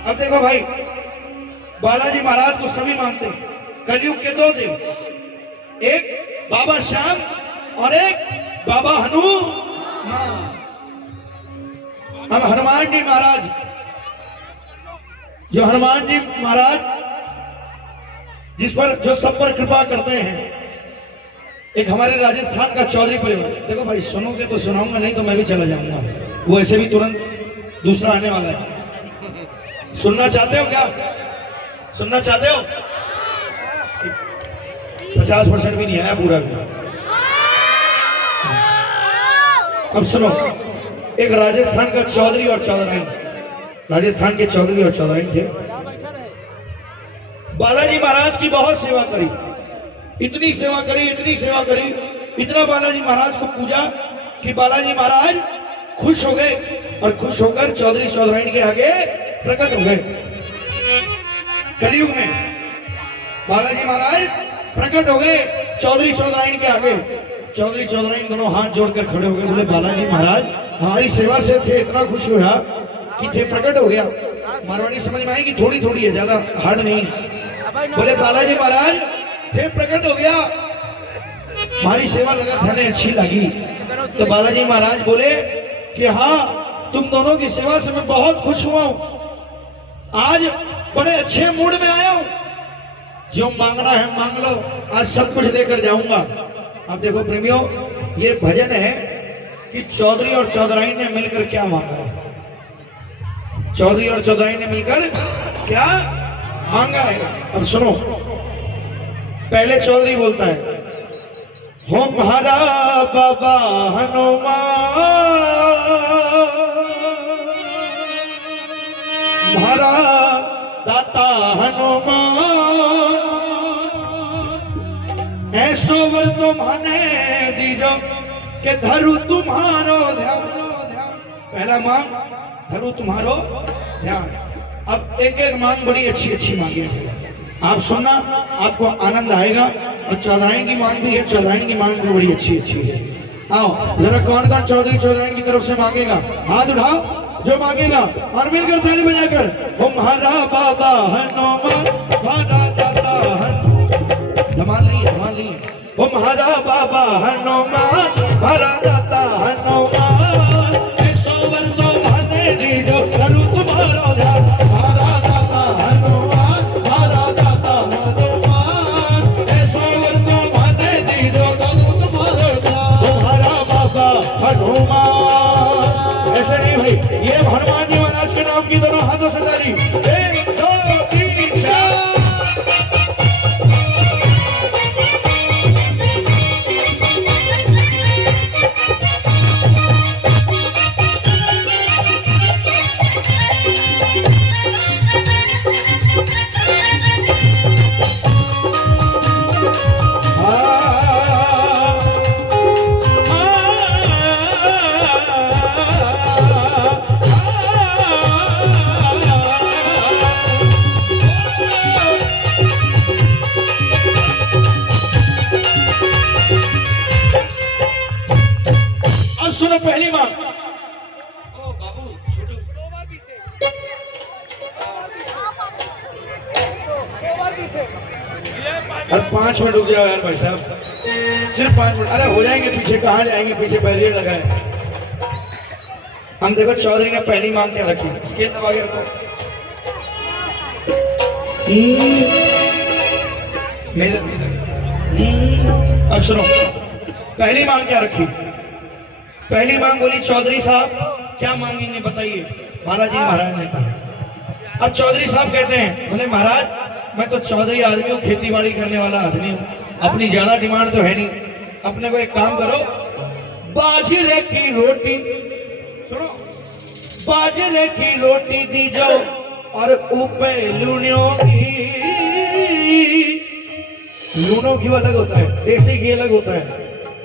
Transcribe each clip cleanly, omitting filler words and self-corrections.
अब देखो भाई, बालाजी महाराज को सभी मानते हैं। कलयुग के दो देव, एक बाबा श्याम और एक बाबा हनुमान। अब हनुमान जी महाराज, जो हनुमान जी महाराज जिस पर जो सब पर कृपा करते हैं, एक हमारे राजस्थान का चौधरी परिवार। देखो भाई, सुनोगे तो सुनाऊंगा, नहीं तो मैं भी चला जाऊंगा। वो ऐसे भी तुरंत दूसरा आने वाला है। सुनना चाहते हो क्या? सुनना चाहते हो? 50% भी नहीं आया पूरा भी। अब सुनो, एक राजस्थान का चौधरी और चौधराइन, राजस्थान के चौधरी और चौधराइन थे। बालाजी महाराज की बहुत सेवा करी, इतनी सेवा करी, इतनी सेवा करी, इतना बालाजी महाराज को पूजा कि बालाजी महाराज खुश हो गए और खुश होकर चौधरी चौधराइन के आगे प्रकट हो गए। कलयुग में बालाजी महाराज प्रकट हो गए चौधरी चौधराइन के आगे। चौधरी चौधराइन दोनों हाथ जोड़कर खड़े हो गए, बोले बालाजी महाराज हमारी सेवा से थे इतना खुश हुआ कि थे प्रकट हो गया। मारवाड़ी समझ में आई कि थोड़ी थोड़ी है, ज्यादा हार्ड नहीं। बोले बालाजी महाराज थे प्रकट हो गया, हमारी सेवा लगा थाने अच्छी लगी। तो बालाजी महाराज बोले कि हाँ, तुम दोनों की सेवा से मैं बहुत खुश हुआ हूं, आज बड़े अच्छे मूड में आया हूं, जो मांगना है मांग लो, आज सब कुछ देकर जाऊंगा। अब देखो प्रेमियों, ये भजन है कि चौधरी और चौधराइन ने मिलकर क्या मांगा है। चौधरी और चौधराइन ने मिलकर क्या मांगा है। अब सुनो, पहले चौधरी बोलता है, हो महारा बाबा हनुमान, महारा दाता हनुमान, ऐसो वर तुम्हाने दीजो के धरु तुम्हारो ध्यान। पहला मांग, धरु तुम्हारो ध्यान। अब एक एक मांग बड़ी अच्छी अच्छी मांगे, आप सुनना, आपको आनंद आएगा। और चौधराइन की मांग भी है, चौधराइन की मांग भी बड़ी अच्छी अच्छी है। आओ जरा, कौन कौन चौधरी चौधराइन की तरफ से मांगेगा, हाथ उठाओ जो मांगेगा, और मिलकर ताली बजाकर, हो महारा बाबा हनुमान, महारा दाता हनुमान, धमाल नहीं है, धमाल नहीं है। हो महारा बाबा हनुमान, महारा दाता हनुमान, ऐसो वर तुम्हारे दीजो करूं तुम्हारा ध्यान। महारा दाता हनुमान, महारा दाता हनुमान, ऐसो वर तुम्हारे दीजो करूं तुम्हारा ध्यान। तुम्हारा बाबा हनुमान। ऐसे नहीं भाई, ये हनुमान जी महाराज के नाम की दोनों हाथों से ताली, 1 2 3 4। सुनो पहली मांग। ओ बाबू छोटू, 2 बार पीछे, 2 बार पीछे। अरे 5 मिनट रुक जाओ यार भाई साहब, सिर्फ 5 मिनट। अरे हो जाएंगे पीछे, कहाँ जाएंगे पीछे, बैरियर लगा है। हम देखो चौधरी ने पहली मांग क्या रखी, स्केल दबा के रखो। अब सुनो, पहली मांग क्या रखी। पहली मांग बोली, चौधरी साहब क्या मांगेंगे बताइए। बालाजी महाराज ने कहा। अब चौधरी साहब कहते हैं, बोले महाराज मैं तो चौधरी आदमी हूँ, खेती बाड़ी करने वाला आदमी हूँ, अपनी ज्यादा डिमांड तो है नहीं। अपने को एक काम करो, बाजरे की रोटी, सुनो, बाजरे की रोटी दीजो और ऊपर लूनियों की। लूनों घी अलग होता है, देसी घी अलग होता है,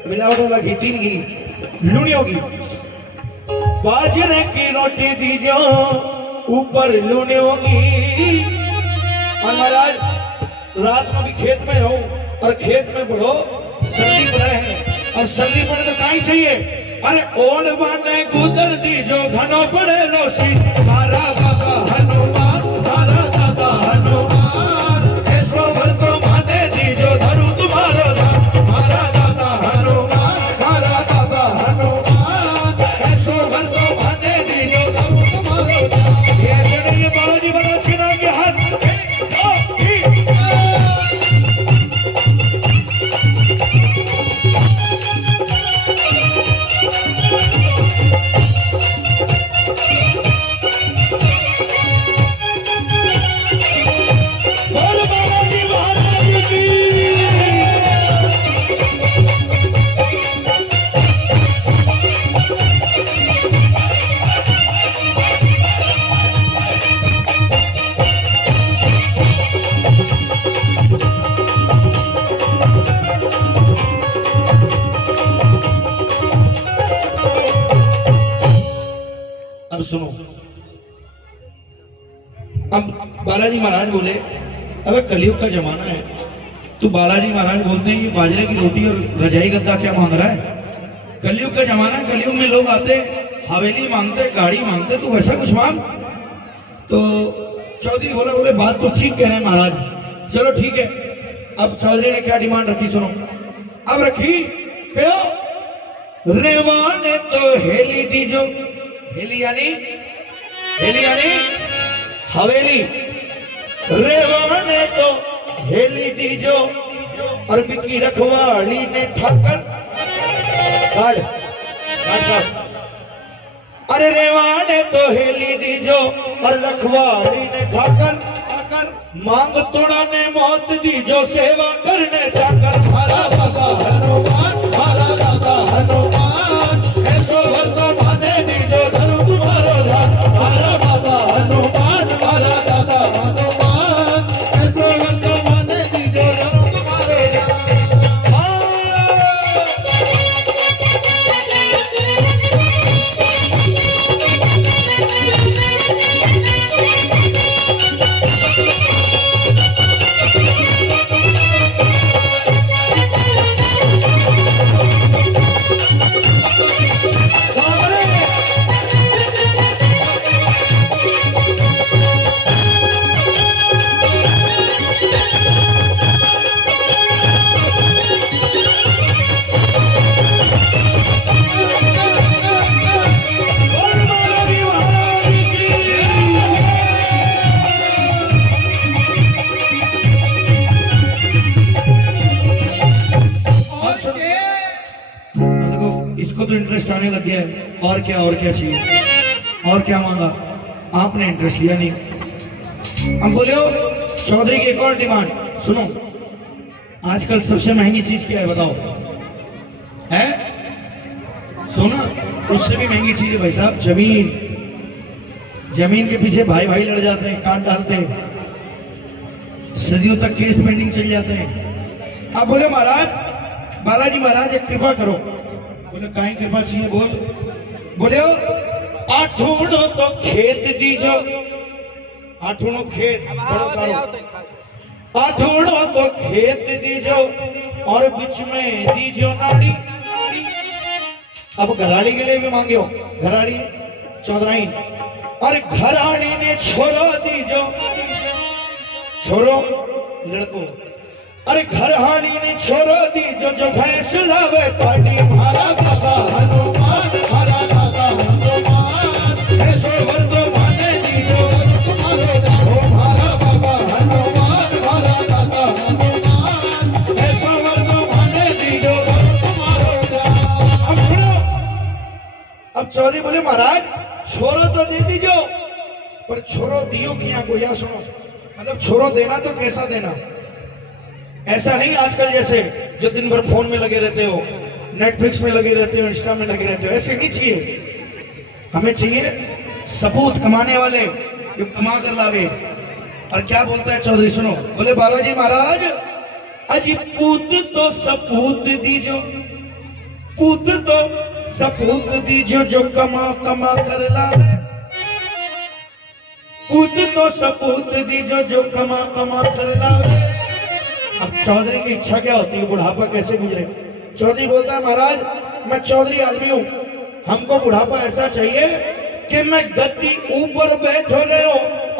मिलावट वाला घी 3 घी, लूनियों की। बाजरे की रोटी दीजो ऊपर लूनियों की। और महाराज रात में भी खेत में रहूं और खेत में बढ़ो, सर्दी पड़े है और सर्दी पड़े तो कहीं चाहिए। अरे ओढ़ माने गुदर दीजो घनो पड़े रोसी, मारा बाबा हनुमान, अब सुनो, अब बालाजी महाराज बोले अबे कलयुग का जमाना है, तो बालाजी महाराज बोलते हैं ये बाजरे की रोटी और रजाई गद्दा क्या मांग रहा है? कलयुग का जमाना है, कलयुग में लोग आते हवेली मांगते, गाड़ी मांगते, तो वैसा कुछ मांग। तो चौधरी बोले बात तो ठीक कह रहे हैं महाराज, चलो ठीक है। अब चौधरी ने क्या डिमांड रखी सुनो, अब रखी क्यों? रेवा ने तो हेली दीजो, हेली यानी हवेली, रेवा ने तो हेली दीजो और बिकी रखवाली ने ठाकर काट साहब, अरे रेवा ने तो हेली दीजो और रखवाली ने ठाकर मांग तोड़ा ने मौत दीजो सेवा करने जाकर मारा बाबा हनुमान, मारा दादा हनुमान, ऐसो भर तो माने दीजो धर्म तुम्हारो ध्यान, मारा बाबा हनुमान, मारा दादा हनुमान, ऐसो भर तो माने दीजो धर्म तुम्हारो ध्यान। इसको तो इंटरेस्ट आने लग गया है, और क्या चाहिए, और क्या मांगा? आपने इंटरेस्ट लिया नहीं। हम बोले चौधरी की एक और डिमांड सुनो, आजकल सबसे महंगी चीज क्या है बताओ? है सोना, उससे भी महंगी चीज है भाई साहब जमीन। जमीन के पीछे भाई लड़ जाते हैं, काट डालते हैं, सदियों तक केस पेंडिंग चल जाते हैं। आप बोले महाराज, बालाजी महाराज एक कृपा करो। बोले काई कृपा चाहिए बोल? बोले आठूणो तो खेत दीजो, आठूणो खेत बड़ो सारो, आठूणो तो खेत दीजो और बीच में दीजो नाड़ी। अब घराड़ी के लिए भी मांगे हो, घराड़ी चौधराइन, और घराड़ी ने छोरो दीजो, छोरो लड़को, अरे घरहाली ने छोरो दीजो जो भैंस लावे पाटी, मारा बाबा हनुमान, मारा दादा हनुमान, ऐसो वर तो माने दीजो तुम्हारे देखो, मारा बाबा हनुमान, मारा दादा हनुमान, ऐसो वर तो माने दीजो तुम्हारे देखो। अब सुनो, अब चौधरी बोले महाराज छोरो तो दे दीजो, पर छोरो दियो क्या को, या सुनो मतलब छोरो देना तो कैसा देना? ऐसा नहीं आजकल जैसे जो दिन भर फोन में लगे रहते हो, नेटफ्लिक्स में लगे रहते हो, इंस्टा में लगे रहते हो, ऐसे नहीं चाहिए। हमें चाहिए सपूत कमाने वाले जो कमा कर लावे। और क्या बोलता है चौधरी सुनो, बोले बालाजी महाराज अजी पूत तो सपूत दीजो, पूत तो सपूत दीजो जो कमा कर लावे, पूत तो सपूत दीजो जो कमा कर लावे। अब चौधरी की इच्छा क्या होती है, बुढ़ापा कैसे गुजरे? चौधरी बोलता है महाराज मैं चौधरी आदमी हूं, हमको बुढ़ापा ऐसा चाहिए कि मैं गद्दी ऊपर बैठो रहे हो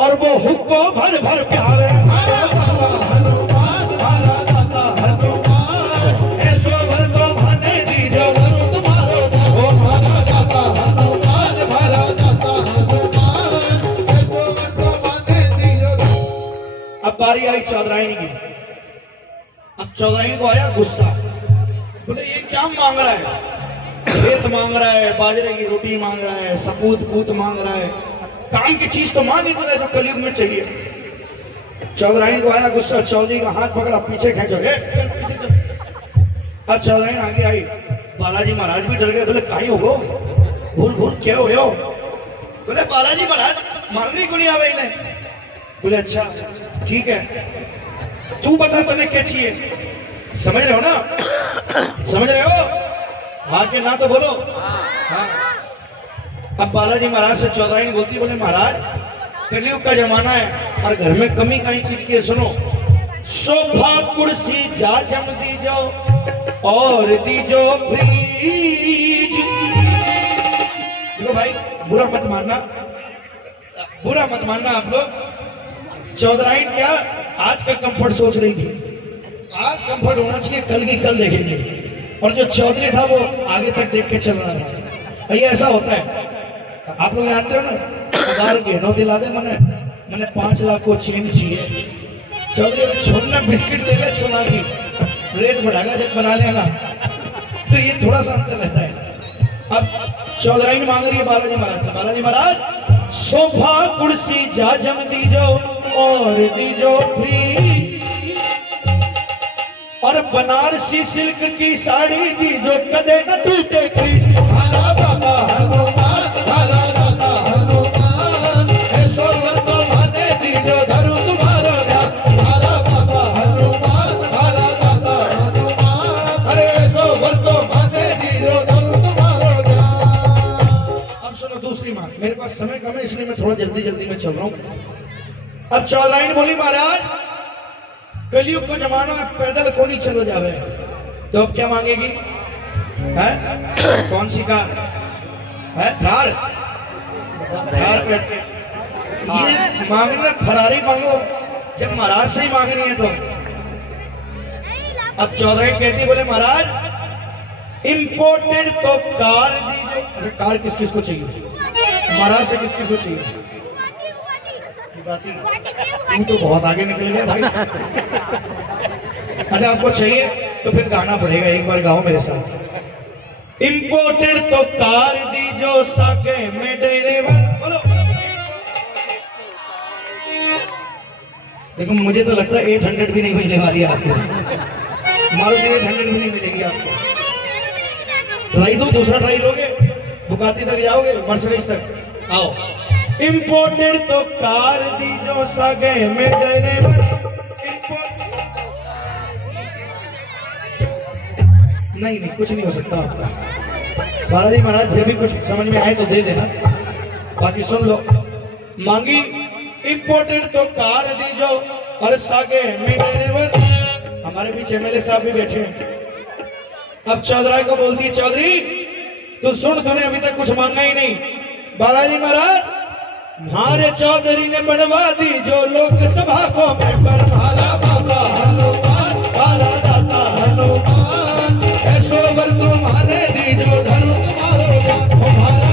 और वो हुक्को भर प्यारे, मारा बाबा हनुमान, मारा दादा हनुमान, ऐसो भर तो माने दीजो तुम्हारो देखो, मारा दादा हनुमान, मारा दादा हनुमान, ऐसो भर तो माने दीजो। अब बारी आई चौधराइन की। अब चौधराइन को आया गुस्सा, बोले ये क्या मांग रहा है? खेत मांग रहा है, बाजरे की रोटी मांग रहा है, सपूत पूत मांग रहा है, काम की चीज तो मांग ही तो रहा जो कलयुग में चाहिए। चौधराइन को आया गुस्सा, चौधरी का हाथ पकड़ा, पीछे खींचो, चल पीछे चल। अब चौधराइन आगे आई, बालाजी महाराज भी डर गए, बोले काई हो गो, भूल क्या हो? बोले बालाजी महाराज मांगने को नहीं आवे इन्हें। बोले अच्छा ठीक है, तू बता तने क्या चाहिए? समझ रहे हो ना? समझ रहे हो? हाँ के ना तो बोलो। हाँ अब बालाजी महाराज से चौधराइन बोलती, बोले महाराज कलयुग का जमाना है और घर में कमी कहीं चीज की है, सुनो। सोफा कुर्सी जा जम दीजो और दीजो फ्रीज। देखो भाई बुरा मत मानना, बुरा मत मानना आप लोग। चौधराइन क्या आज का कंफर्ट सोच रही थी, आज कंफर्ट होना चाहिए, कल की कल देखेंगे। और जो चौधरी था वो आगे तक देख के चल रहा था। ये ऐसा होता है, आप लोग जानते हो ना, 1000 गहनों दिला दे मैंने 5 लाख को चेन चाहिए। चौधरी छोड़ना बिस्किट देगा सोना की, रेट बढ़ाएगा जब बना लेगा। तो ये थोड़ा सा अंतर रहता है। अब चौधराइन मांग रही है बालाजी महाराज से, बालाजी महाराज सोफा कुर्सी जा जम दीजो और दीजो फ्री, और बनारसी सिल्क की साड़ी दीजो कदे न टूटे खींच। भाला बाबा हनुमान, भाला दाता हनुमान, ऐसो वर तो माने दीजो धरू तुम्हारा ध्यान। भाला बाबा हनुमान, भाला दाता हनुमान, अरे ऐसो वर तो माने दीजो धरू तुम्हारा ध्यान। अब सुनो दूसरी मांग, मेरे पास समय कम है इसलिए मैं थोड़ा जल्दी जल्दी में चल रहा हूँ। अब चौधराइन बोली महाराज कलयुग का जमाना में पैदल को नहीं चलो जावे, तो अब क्या मांगेगी है? कौन सी कार है? थार, थार पे ये मांगना, फरारी मांगो जब महाराज से ही मांग रही है तो। अब चौधराइन कहती बोले महाराज इंपोर्टेड तो कार दीजिए। कार किस किस को चाहिए? महाराज से किस किस को चाहिए? तू तो बहुत आगे निकल गया भाई। अच्छा आपको चाहिए तो फिर गाना पड़ेगा, एक बार गाओ मेरे साथ। इंपोर्टेड तो कार दीजो साके में ड्राइवर। बोलो। देखो मुझे तो लगता है 800 भी नहीं मिलने वाली है आपको, मारुति 800 भी नहीं मिलेगी आपको। ट्राई दो, दूसरा ट्राई लोगे, बुगाती तक जाओगे, मर्सिडीज तक आओ। इंपोर्टेड तो कार दीजो सागे में ड्राइवर। नहीं नहीं कुछ नहीं हो सकता आपका। बालाजी महाराज फिर भी कुछ समझ में आए तो दे देना, बाकी सुन लो। मांगी इंपोर्टेड तो कार दीजो और सागे में ड्राइवर। हमारे बीच एमएलए साहब भी बैठे हैं। अब चौधराई को बोलती है चौधरी तू सुन, तूने अभी तक कुछ मांगा ही नहीं। बालाजी महाराज हमारे चौधरी ने बनवा दी जो लोकसभा को मेंबर। भाला बाबा हनुमान, भाला दाता हनुमान, ऐसो वर तुम्हारे दी जो धर्म तुम्हारो।